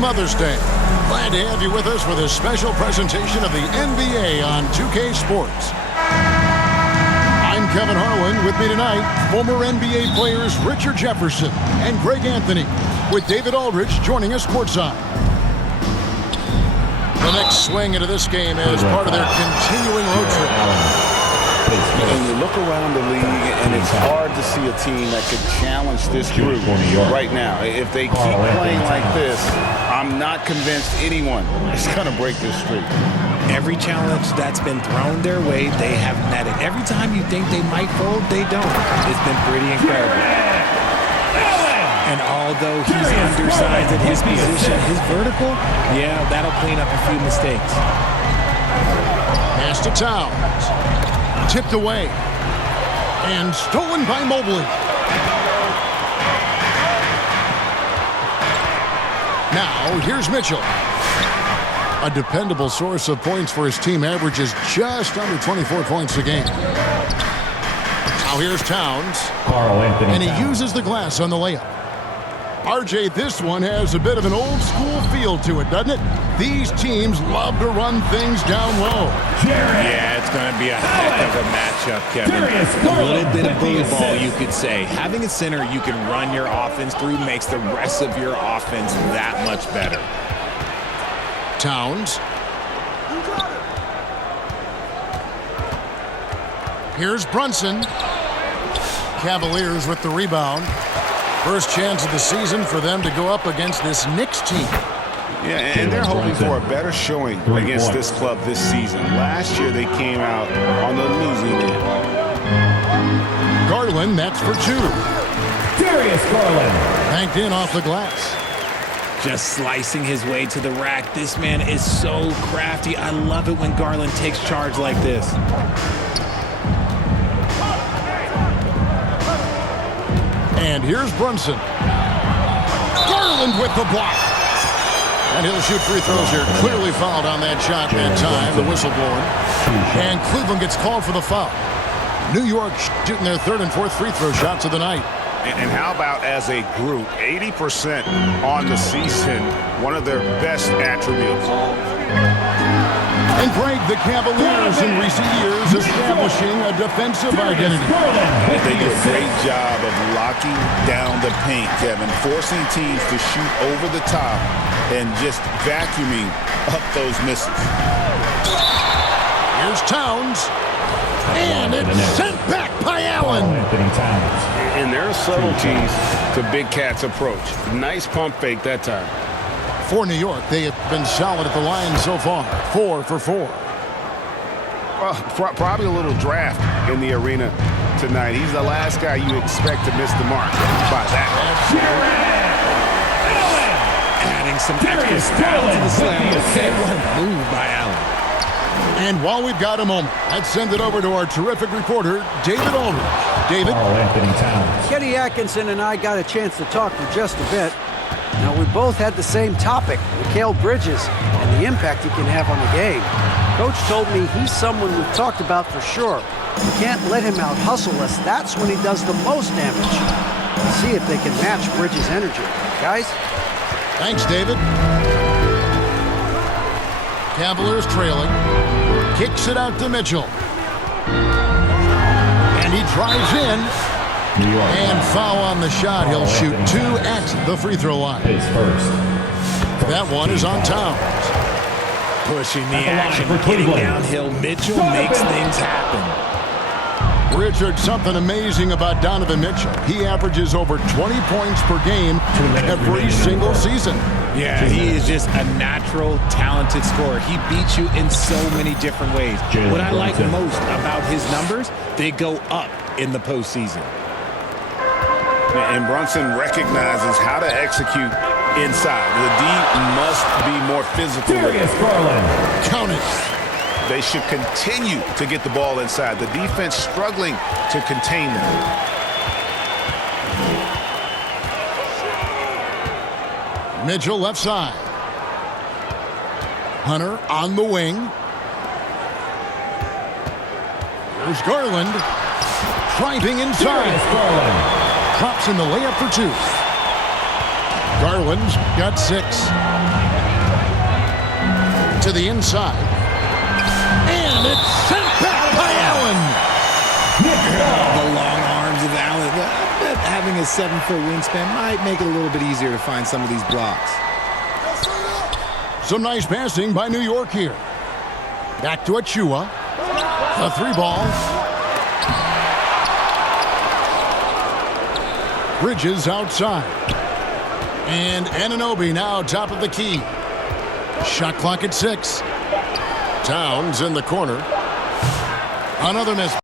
Mother's Day. Glad to have you with us for this special presentation of the NBA on 2K Sports. I'm Kevin Harlan. With me tonight, former NBA players Richard Jefferson and Greg Anthony, with David Aldridge joining us courtside. The next swing into this game is part of their continuing road trip. And you look around the league, and it's hard to see a team that could challenge this group right now. If they keep playing like this, I'm not convinced anyone is going to break this streak. Every challenge that's been thrown their way, they have met it. Every time you think they might fold, they don't. It's been pretty incredible. And although he's undersized at his position, his vertical, yeah, that'll clean up a few mistakes. Pass to Towns. Tipped away. And stolen by Mobley. Now, here's Mitchell. A dependable source of points for his team, averages just under 24 points a game. Now here's Towns. And he uses the glass on the layup. RJ, this one has a bit of an old school feel to it, doesn't it? These teams love to run things down low. Yeah, it's going to be a heck of a matchup, Kevin. A little bit of bully ball, you could say. Having a center you can run your offense through makes the rest of your offense that much better. Towns. Here's Brunson. Cavaliers with the rebound. First chance of the season for them to go up against this Knicks team. Yeah, and they're hoping for a better showing against this club this season. Last year they came out on the losing end. Garland, that's for two. Darius Garland. Banked in off the glass. Just slicing his way to the rack. This man is so crafty. I love it when Garland takes charge like this. And here's Brunson. Garland with the block. And he'll shoot free throws here. Clearly fouled on that shot that time. The whistle blowing. And Cleveland gets called for the foul. New York shooting their third and fourth free throw shots of the night. And how about as a group, 80% on the season, one of their best attributes. And Greg, the Cavaliers in recent years establishing a defensive identity. They do a great job of locking down the paint, Kevin, forcing teams to shoot over the top and just vacuuming up those misses. Here's Towns. And it's sent back by Allen. And there are subtleties to Big Cat's approach. Nice pump fake that time. For New York, they have been solid at the line so far. 4 for 4. Well, probably a little draft in the arena tonight. He's the last guy you expect to miss the mark by that. Adding some extra style to the slam. Okay, what a move by Allen. And while we've got a moment, let's send it over to our terrific reporter, David Aldridge. David? Kenny Atkinson and I got a chance to talk for just a bit. Now, we both had the same topic, Mikal Bridges, and the impact he can have on the game. Coach told me he's someone we've talked about for sure. We can't let him out-hustle us. That's when he does the most damage. We'll see if they can match Bridges' energy. Guys? Thanks, David. Cavaliers trailing. Kicks it out to Mitchell. And he drives in. And foul on the shot. He'll shoot 2 at the free throw line. That one is on Towns. Pushing the action, getting downhill. Mitchell makes things happen. Richard, something amazing about Donovan Mitchell. He averages over 20 points per game every single season. Yeah, he is just a natural, talented scorer. He beats you in so many different ways. What I like most about his numbers, they go up in the postseason. And Brunson recognizes how to execute inside. The D must be more physical. Darius Garland. Count it. They should continue to get the ball inside. The defense struggling to contain them. Mitchell left side. Hunter on the wing. There's Garland. Driving inside. Drops in the layup for 2. Garland's got 6. To the inside. And it's sent back by Allen. The long arms of Allen. I bet having a 7-foot wingspan might make it a little bit easier to find some of these blocks. Some nice passing by New York here. Back to Achua. A 3-ball. Bridges outside. And Anunoby now top of the key. Shot clock at 6. Towns in the corner. Another miss.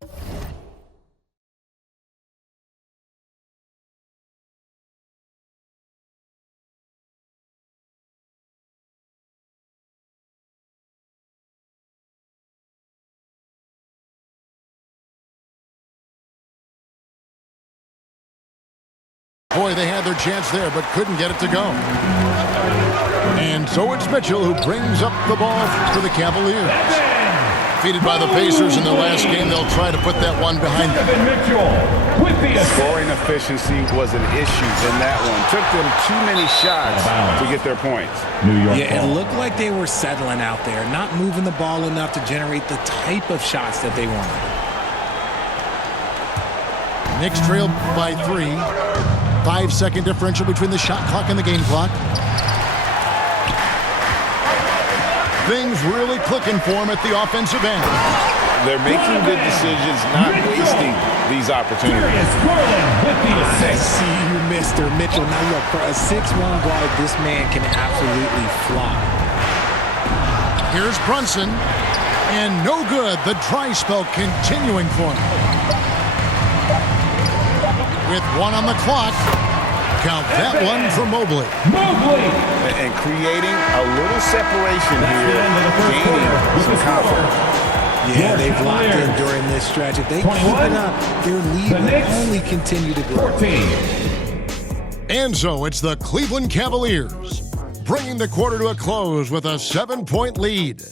Boy, they had their chance there, but couldn't get it to go. And so it's Mitchell who brings up the ball for the Cavaliers. Defeated by the Pacers in their last game, they'll try to put that one behind them. Scoring efficiency was an issue in that one. Took them too many shots to get their points. New York. Yeah, it looked like they were settling out there, not moving the ball enough to generate the type of shots that they wanted. Knicks trail by 3. 5-second differential between the shot clock and the game clock. Things really clicking for them at the offensive end. They're making good decisions, not wasting these opportunities. I see you, Mr. Mitchell. Now look, for a 6'1" guard, this man can absolutely fly. Here's Brunson. And no good. The dry spell continuing for him. With 1 on the clock. Count that one for Mobley. And creating a little separation here, gaining some confidence. Yeah, they've locked in during this stretch. If they keep it up, their lead will only continue to grow. And so it's the Cleveland Cavaliers, bringing the quarter to a close with a 7-point lead.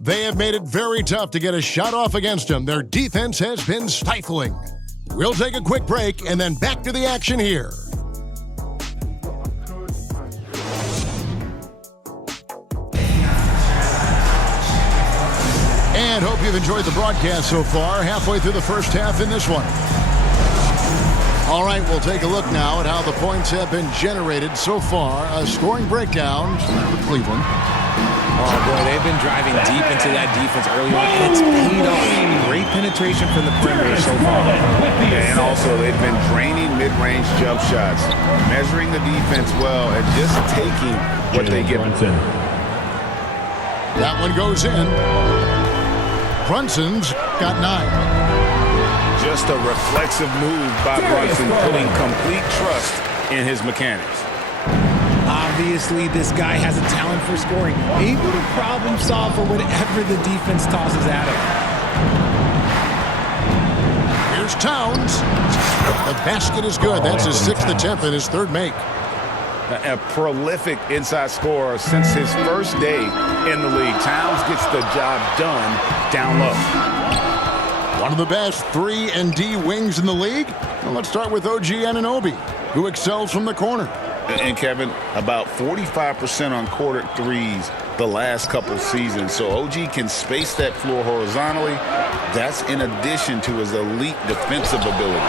They have made it very tough to get a shot off against them. Their defense has been stifling. We'll take a quick break and then back to the action here. And hope you've enjoyed the broadcast so far. Halfway through the first half in this one. All right, we'll take a look now at how the points have been generated so far. A scoring breakdown for Cleveland. Oh, boy, they've been driving deep into that defense early on, and it's paid off. Great penetration from the perimeter so far. And also, they've been draining mid-range jump shots, measuring the defense well, and just taking what they give them. That one goes in. Brunson's got 9. Just a reflexive move by Brunson, putting complete trust in his mechanics. Obviously, this guy has a talent for scoring, able to problem solve for whatever the defense tosses at him. Here's Towns. The basket is good. That's his 6th attempt and his 3rd make. A prolific inside scorer since his first day in the league. Towns gets the job done down low. One of the best 3-and-D wings in the league. Well, let's start with OG Anunoby, who excels from the corner. And Kevin, about 45% on quarter threes the last couple seasons. So OG can space that floor horizontally. That's in addition to his elite defensive ability.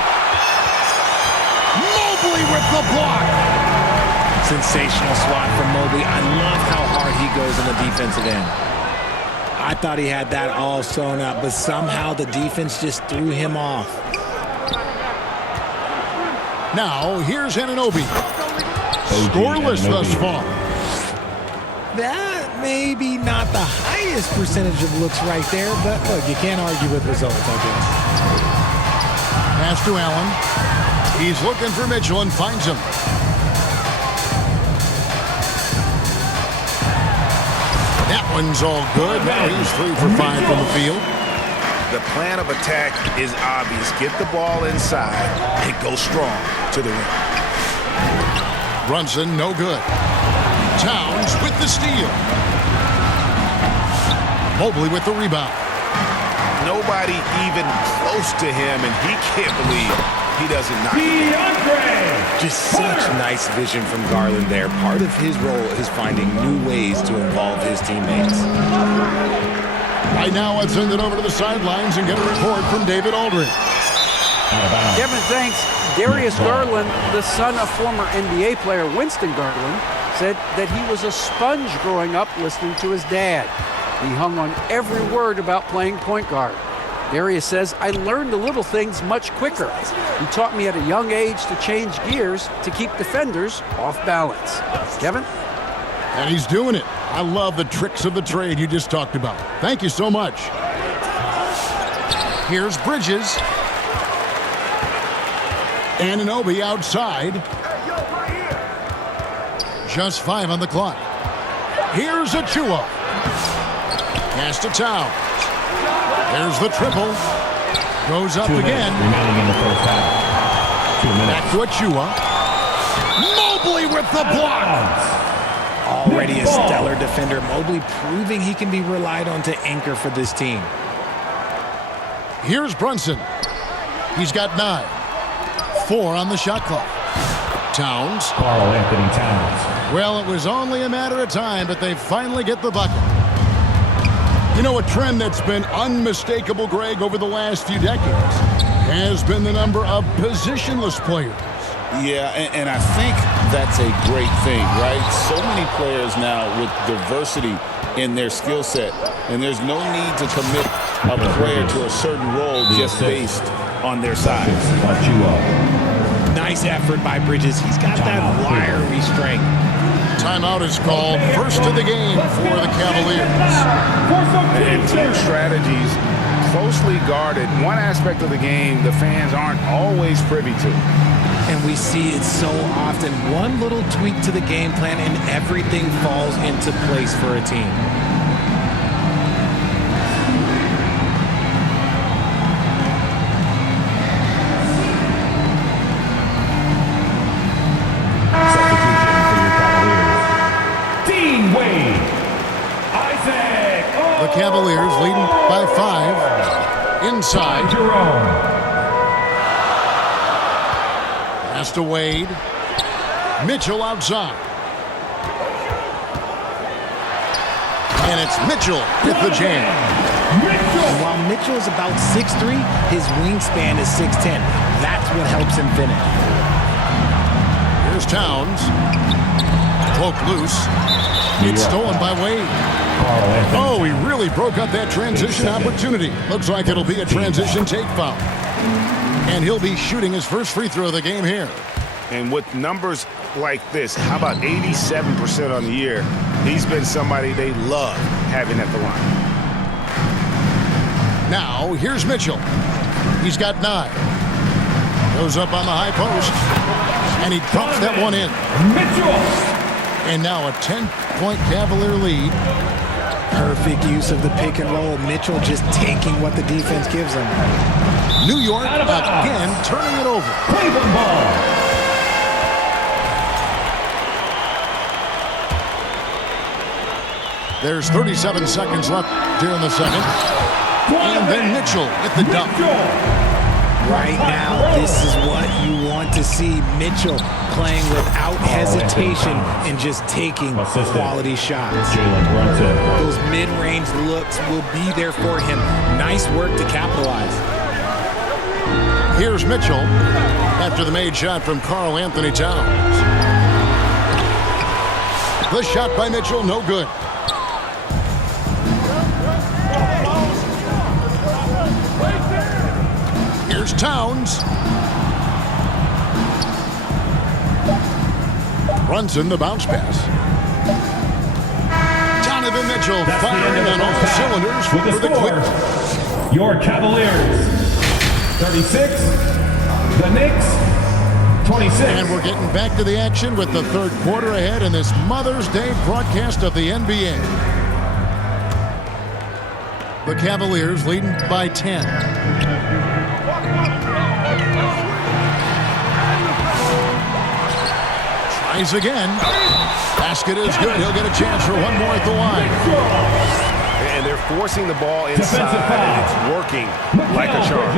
Mobley with the block. Sensational swat from Mobley. I love how hard he goes in the defensive end. I thought he had that all sewn up, but somehow the defense just threw him off. Now, here's Anunoby. Scoreless thus far. That may be not the highest percentage of looks right there, but look, you can't argue with results, I guess. Pass to Allen. He's looking for Mitchell and finds him. That one's all good. Now he's 3 for 5 from the field. The plan of attack is obvious. Get the ball inside and go strong to the rim. Brunson, no good. Towns with the steal. Mobley with the rebound. nobody even close to him, and he can't believe he doesn't knock it down. Just such nice vision from Garland there. Part of his role is finding new ways to involve his teammates. Right now, let's send it over to the sidelines and get a report from David Aldridge. Kevin, thanks. Darius Garland, the son of former NBA player Winston Garland, said that he was a sponge growing up listening to his dad. He hung on every word about playing point guard. Darius says, I learned the little things much quicker. He taught me at a young age to change gears to keep defenders off balance. Kevin? And he's doing it. I love the tricks of the trade you just talked about. Thank you so much. Here's Bridges. Anunoby outside. Just 5 on the clock. Here's Achua. Pass to Towns. There's the triple. Goes up again. Remaining in the first half. 2 minutes. Back to Achua. Mobley with the block. Already a stellar defender, Mobley proving he can be relied on to anchor for this team. Here's Brunson. He's got 9. 4 on the shot clock. Towns. Carl Anthony Towns. Well, it was only a matter of time, but they finally get the bucket. You know, a trend that's been unmistakable, Greg, over the last few decades has been the number of positionless players. Yeah, and I think that's a great thing, right? So many players now with diversity in their skill set, and there's no need to commit a player to a certain role just based on their size. Nice effort by Bridges. He's got that wiry strength. Timeout is called. First of the game for the Cavaliers. And team strategies closely guarded. One aspect of the game the fans aren't always privy to. And we see it so often. One little tweak to the game plan and everything falls into place for a team. The Cavaliers leading by 5. Inside. Jerome. Pass to Wade. Mitchell outside. And it's Mitchell with the jam. And while Mitchell is about 6'3", his wingspan is 6'10". That's what helps him finish. Here's Towns. Cloak loose. It's stolen by Wade. Oh, he really broke up that transition opportunity. Looks like it'll be a transition take foul. And he'll be shooting his first free throw of the game here. And with numbers like this, how about 87% on the year? He's been somebody they love having at the line. Now, here's Mitchell. He's got 9. Goes up on the high post. And he drops that one in. Mitchell. And now a 10-point Cavalier lead. Perfect use of the pick and roll. Mitchell just taking what the defense gives him. New York again turning it over. Cleveland ball. There's 37 seconds left here in the second. And then Mitchell at the dunk. Right now, this is what you want to see. Mitchell playing without hesitation and just taking quality shots. Those mid-range looks will be there for him. Nice work to capitalize. Here's Mitchell after the made shot from Karl Anthony Towns. The shot by Mitchell, no good. Here's Towns. Brunson, the bounce pass. Donovan Mitchell firing on all cylinders for the Clippers. Your Cavaliers, 36. The Knicks, 26. And we're getting back to the action with the third quarter ahead in this Mother's Day broadcast of the NBA. The Cavaliers leading by 10. Tries again. Basket is good. He'll get a chance for one more at the line. And they're forcing the ball inside, and it's working like a charm.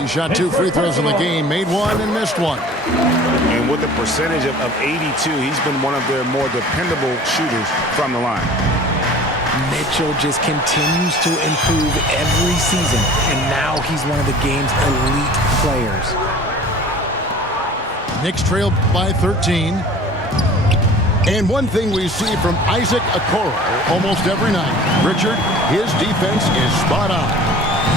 He shot 2 free throws in the game, made one and missed one. And with a percentage of 82, he's been one of their more dependable shooters from the line. Mitchell just continues to improve every season, and now he's one of the game's elite players. Knicks trail by 13. And one thing we see from Isaac Okoro almost every night, Richard, his defense is spot on.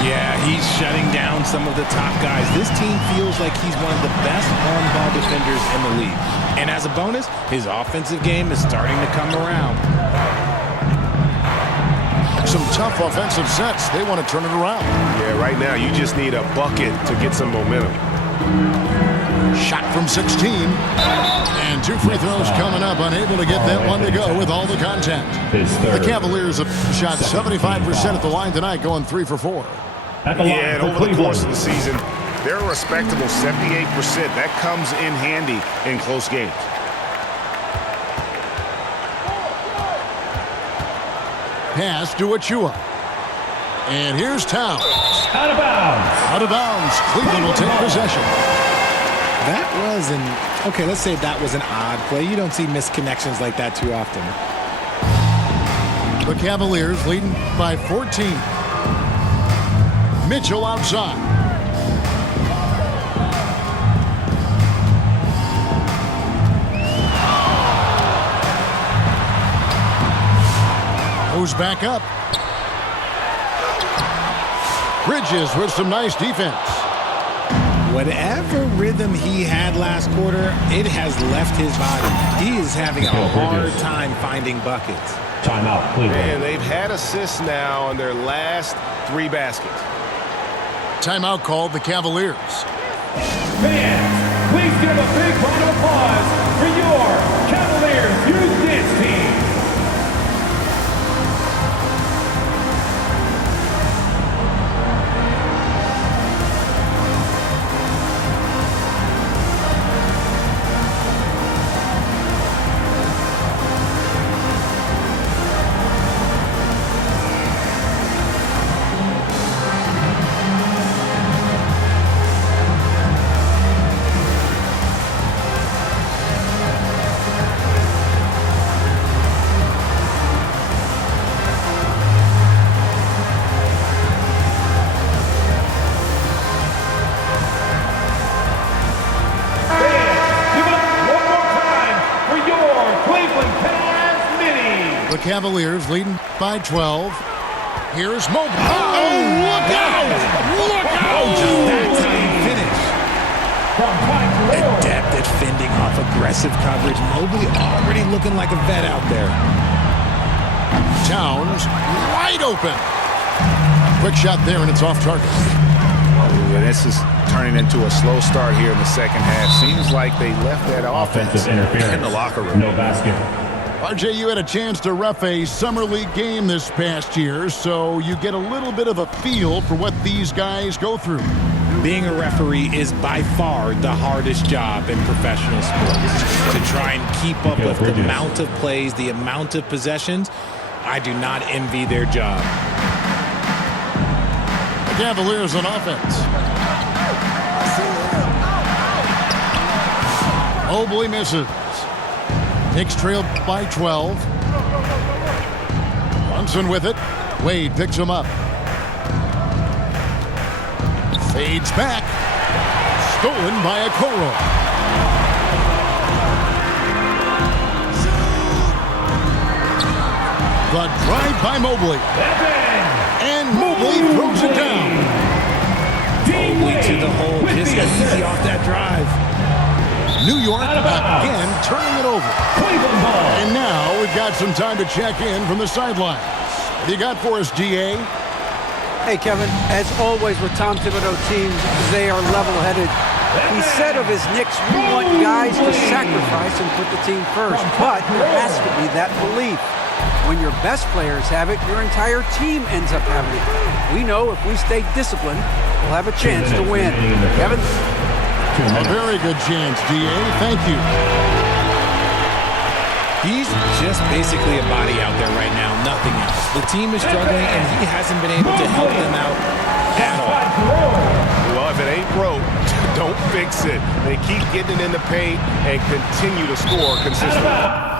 Yeah, he's shutting down some of the top guys. This team feels like he's one of the best on-ball defenders in the league. And as a bonus, his offensive game is starting to come around. Some tough offensive sets. They want to turn it around. Yeah, right now you just need a bucket to get some momentum. Shot from 16. And 2 free throws coming up. Unable to get that one to go with all the contact. The Cavaliers have shot 75% at the line tonight, going 3 for 4. Yeah, and over the course of the season, they're a respectable 78%. That comes in handy in close games. Pass to Achua. And here's Towns. Out of bounds. Out of bounds. Cleveland will take possession. That was okay, let's say that was an odd play. You don't see missed connections like that too often. The Cavaliers leading by 14. Mitchell outside. Goes back up. Bridges with some nice defense. Whatever rhythm he had last quarter, it has left his body. He is having a hard time finding buckets. Timeout, Cleveland. And they've had assists now on their last 3 baskets. Timeout called the Cavaliers. Fans, please give a big round of applause for your Cavaliers youth dance team. Cavaliers leading by 12. Here's Mobley. Oh, look out! Look out! That's how you finish. Adept at fending off aggressive coverage. Mobley already looking like a vet out there. Towns wide open. Quick shot there, and it's off target. And this is turning into a slow start here in the second half. Seems like they left that offense interference in the locker room. No basket. RJ, you had a chance to ref a summer league game this past year, so you get a little bit of a feel for what these guys go through. Being a referee is by far the hardest job in professional sports. To try and keep up with the amount of plays, the amount of possessions, I do not envy their job. The Cavaliers on offense. Mobley misses. Knicks trail by 12. Brunson with it. Wade picks him up. Fades back. Stolen by Okoro. The drive by Mobley. And Mobley throws it down. Mobley to the hole. Just easy off that drive. New York again turning it over. And now we've got some time to check in from the sidelines. What do you got for us, DA? Hey, Kevin, as always with Tom Thibodeau teams, they are level-headed. He said of his Knicks, we want guys to sacrifice and put the team first. But there has to be that belief. When your best players have it, your entire team ends up having it. We know if we stay disciplined, we'll have a chance to win. Kevin? A very good chance, DA. Thank you. He's just basically a body out there right now, nothing else. The team is struggling, and he hasn't been able to help them out at all. Well, if it ain't broke, don't fix it. They keep getting it in the paint and continue to score consistently.